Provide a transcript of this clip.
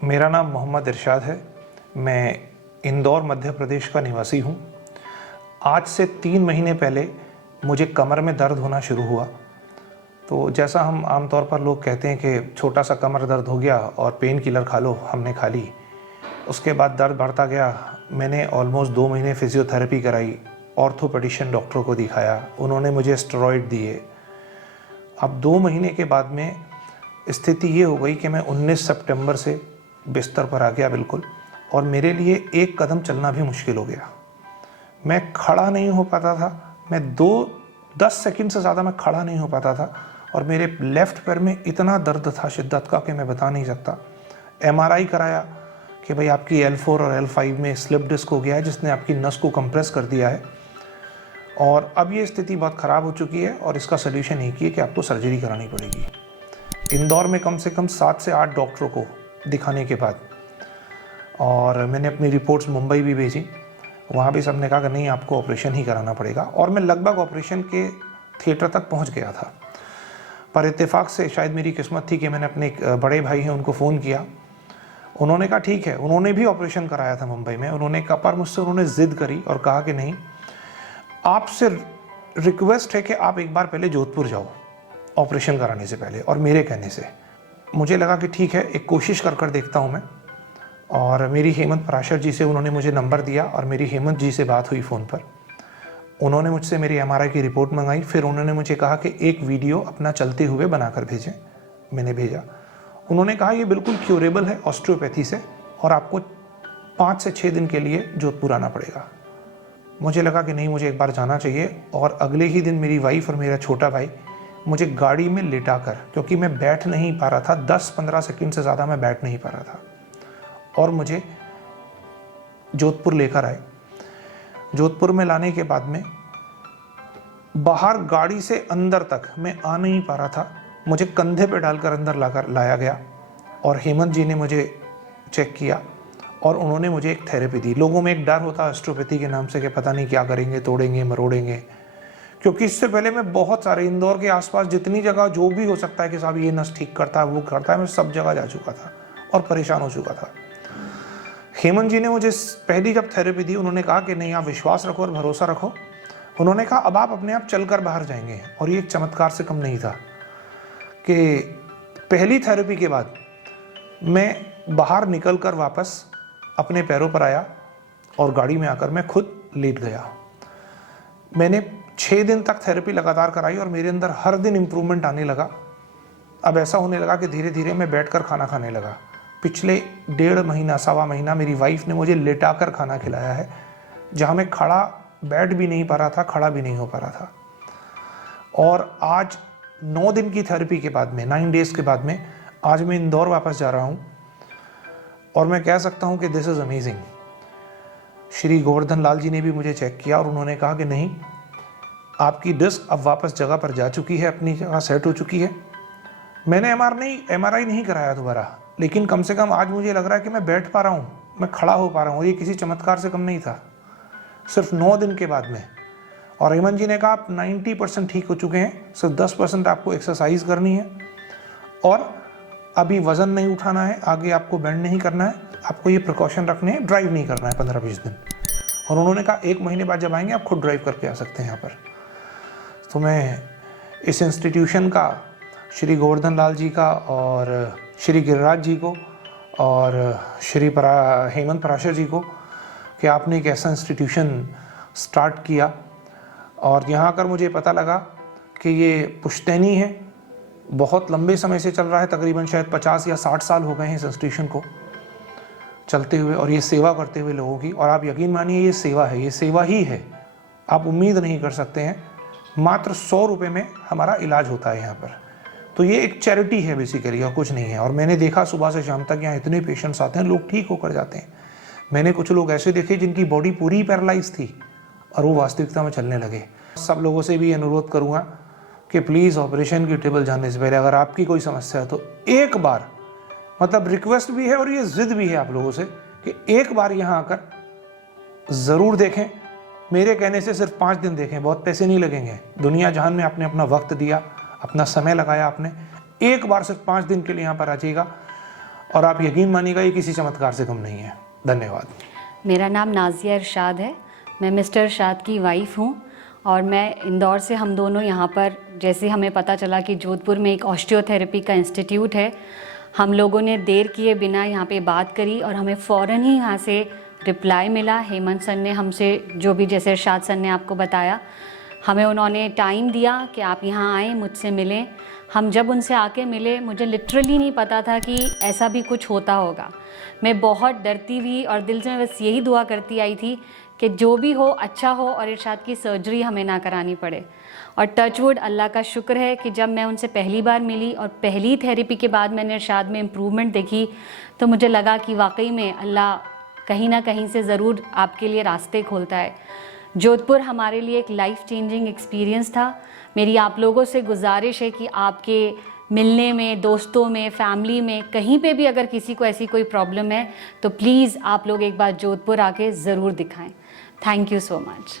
मेरा नाम मोहम्मद इरशाद है। मैं इंदौर मध्य प्रदेश का निवासी हूँ। आज से 3 महीने पहले मुझे कमर में दर्द होना शुरू हुआ। तो जैसा हम आमतौर पर लोग कहते हैं कि छोटा सा कमर दर्द हो गया और पेन किलर खा लो, हमने खा ली। उसके बाद दर्द बढ़ता गया। मैंने ऑलमोस्ट 2 महीने फिजियोथेरेपी कराई, ऑर्थोपेडिशियन डॉक्टर को दिखाया, उन्होंने मुझे स्टेरॉइड दिए। अब 2 महीने के बाद में स्थिति ये हो गई कि मैं 19 सितंबर से बिस्तर पर आ गया बिल्कुल, और मेरे लिए एक कदम चलना भी मुश्किल हो गया। मैं खड़ा नहीं हो पाता था। मैं 10 सेकंड से ज़्यादा मैं खड़ा नहीं हो पाता था, और मेरे लेफ़्ट पैर में इतना दर्द था शिद्दत का कि मैं बता नहीं सकता। MRI कराया कि भाई आपकी L4 और L5 में स्लिप डिस्क हो गया है, जिसने आपकी नस को कंप्रेस कर दिया है, और अब ये स्थिति बहुत ख़राब हो चुकी है और इसका सल्यूशन एक ही है कि आपको सर्जरी करानी पड़ेगी। इंदौर में कम से कम 7 से 8 डॉक्टरों को दिखाने के बाद, और मैंने अपनी रिपोर्ट्स मुंबई भी भेजी, वहाँ भी सबने कहा कि नहीं, आपको ऑपरेशन ही कराना पड़ेगा। और मैं लगभग ऑपरेशन के थिएटर तक पहुँच गया था। पर इत्तेफाक से शायद मेरी किस्मत थी कि मैंने अपने एक बड़े भाई हैं उनको फ़ोन किया। उन्होंने कहा ठीक है, उन्होंने भी ऑपरेशन कराया था मुंबई में। उन्होंने कहा, पर मुझसे उन्होंने ज़िद करी और कहा कि नहीं, आपसे रिक्वेस्ट है कि आप एक बार पहले जोधपुर जाओ ऑपरेशन कराने से पहले। और मेरे कहने से मुझे लगा कि ठीक है, एक कोशिश कर देखता हूँ मैं। और मेरी हेमंत पराशर जी से उन्होंने मुझे नंबर दिया और मेरी हेमंत जी से बात हुई फ़ोन पर। उन्होंने मुझसे मेरी MRI की रिपोर्ट मंगाई। फिर उन्होंने मुझे कहा कि एक वीडियो अपना चलते हुए बनाकर भेजें। मैंने भेजा। उन्होंने कहा ये बिल्कुल क्यूरेबल है ऑस्टियोपैथी से, और आपको 5 से 6 दिन के लिए जोधपुर आना पड़ेगा। मुझे लगा कि नहीं, मुझे एक बार जाना चाहिए। और अगले ही दिन मेरी वाइफ और मेरा छोटा भाई मुझे गाड़ी में लिटाकर, क्योंकि मैं बैठ नहीं पा रहा था, 10-15 सेकंड से ज़्यादा मैं बैठ नहीं पा रहा था, और मुझे जोधपुर लेकर आए। जोधपुर में लाने के बाद में बाहर गाड़ी से अंदर तक मैं आ नहीं पा रहा था। मुझे कंधे पे डालकर अंदर लाया गया, और हेमंत जी ने मुझे चेक किया और उन्होंने मुझे एक थेरेपी दी। लोगों में एक डर होता है ऑस्टियोपैथी के नाम से कि पता नहीं क्या करेंगे, तोड़ेंगे मरोड़ेंगे। क्योंकि इससे पहले मैं बहुत सारे इंदौर के आसपास जितनी जगह जो भी हो सकता है कि साहब ये नस ठीक करता है, वो करता है, मैं सब जगह जा चुका था और परेशान हो चुका था। हेमंत जी ने मुझे पहली जब थेरेपी दी, उन्होंने कहा कि नहीं, आप विश्वास रखो और भरोसा रखो। उन्होंने कहा अब आप अपने आप चलकर बाहर जाएंगे। और ये एक चमत्कार से कम नहीं था कि पहली थेरेपी के बाद मैं बाहर निकलकर वापस अपने पैरों पर आया और गाड़ी में आकर मैं खुद लेट गया। मैंने 6 दिन तक थेरेपी लगातार कराई और मेरे अंदर हर दिन इम्प्रूवमेंट आने लगा। अब ऐसा होने लगा कि धीरे धीरे मैं बैठकर खाना खाने लगा। पिछले 1.5 महीना, सवा महीना मेरी वाइफ ने मुझे लेटाकर खाना खिलाया है, जहाँ मैं खड़ा बैठ भी नहीं पा रहा था, खड़ा भी नहीं हो पा रहा था। और आज 9 दिन की थेरेपी के बाद में, 9 डेज़ के बाद में, आज मैं इंदौर वापस जा रहा हूँ, और मैं कह सकता हूँ कि this is amazing. Shri Govardhan Lal ji ने भी मुझे चेक किया और उन्होंने कहा कि नहीं, आपकी डिस्क अब वापस जगह पर जा चुकी है, अपनी जगह सेट हो चुकी है। मैंने MRI नहीं कराया दोबारा, लेकिन कम से कम आज मुझे लग रहा है कि मैं बैठ पा रहा हूँ, मैं खड़ा हो पा रहा हूँ। ये किसी चमत्कार से कम नहीं था, सिर्फ 9 दिन के बाद में। और हेमंत जी ने कहा आप 90% ठीक हो चुके हैं, सिर्फ 10% आपको एक्सरसाइज करनी है, और अभी वज़न नहीं उठाना है, आगे आपको बेंड नहीं करना है, आपको ये प्रिकॉशन रखने हैं, ड्राइव नहीं करना है 15-20 दिन। और उन्होंने कहा 1 महीने बाद जब आएंगे आप खुद ड्राइव करके आ सकते हैं यहाँ पर। तो मैं इस इंस्टीट्यूशन का, श्री गोवर्धन लाल जी का और श्री गिरिराज जी को और श्री हेमंत पराशर जी को, कि आपने एक ऐसा इंस्टीट्यूशन स्टार्ट किया। और यहाँ आकर मुझे पता लगा कि ये पुश्तैनी है, बहुत लंबे समय से चल रहा है, तकरीबन शायद 50 या 60 साल हो गए हैं इस इंस्टीट्यूशन को चलते हुए और ये सेवा करते हुए लोगों की। और आप यकीन मानिए, ये सेवा है, ये सेवा ही है। आप उम्मीद नहीं कर सकते हैं, मात्र 100 रुपये में हमारा इलाज होता है यहाँ पर। तो ये एक चैरिटी है बेसिकली, और कुछ नहीं है। और मैंने देखा सुबह से शाम तक यहाँ इतने पेशेंट्स आते हैं, लोग ठीक होकर जाते हैं। मैंने कुछ लोग ऐसे देखे जिनकी बॉडी पूरी पैरालाइज थी और वो वास्तविकता में चलने लगे। सब लोगों से भी अनुरोध करूँगा कि प्लीज़ ऑपरेशन की टेबल जाने से पहले अगर आपकी कोई समस्या है तो एक बार, मतलब रिक्वेस्ट भी है और ये जिद भी है आप लोगों से, कि एक बार यहाँ आकर ज़रूर देखें। मेरे कहने से सिर्फ 5 दिन देखें, बहुत पैसे नहीं लगेंगे। दुनिया जहान में आपने अपना वक्त दिया, अपना समय लगाया आपने। एक बार सिर्फ 5 दिन के लिए यहाँ पर आ जाइएगा और आप यकीन मानिएगा ये किसी चमत्कार से कम नहीं है। धन्यवाद। मेरा नाम नाज़िया इरशाद है, मैं मिस्टर इरशाद की वाइफ हूँ और मैं इंदौर से, हम दोनों यहाँ पर, जैसे हमें पता चला कि जोधपुर में एक ऑस्टियोथेरेपी का इंस्टीट्यूट है, हम लोगों ने देर किए बिना यहाँ पे बात करी और हमें फ़ौरन ही यहाँ से रिप्लाई मिला। हेमंत सर ने हमसे, जो भी जैसे इरशाद सर ने आपको बताया, हमें उन्होंने टाइम दिया कि आप यहाँ आएँ, मुझसे मिलें। हम जब उनसे आके मिले, मुझे लिटरली नहीं पता था कि ऐसा भी कुछ होता होगा। मैं बहुत डरती हुई और दिल से मैं बस यही दुआ करती आई थी कि जो भी हो अच्छा हो और इरशाद की सर्जरी हमें ना करानी पड़े। और टचवुड, अल्लाह का शुक्र है कि जब मैं उनसे पहली बार मिली और पहली थेरेपी के बाद मैंने इरशाद में इम्प्रूवमेंट देखी तो मुझे लगा कि वाकई में अल्लाह कहीं ना कहीं से ज़रूर आपके लिए रास्ते खोलता है। जोधपुर हमारे लिए एक लाइफ चेंजिंग एक्सपीरियंस था। मेरी आप लोगों से गुजारिश है कि आपके मिलने में, दोस्तों में, फैमिली में, कहीं पे भी अगर किसी को ऐसी कोई प्रॉब्लम है तो प्लीज़ आप लोग एक बार जोधपुर आके ज़रूर दिखाएं। Thank you so much.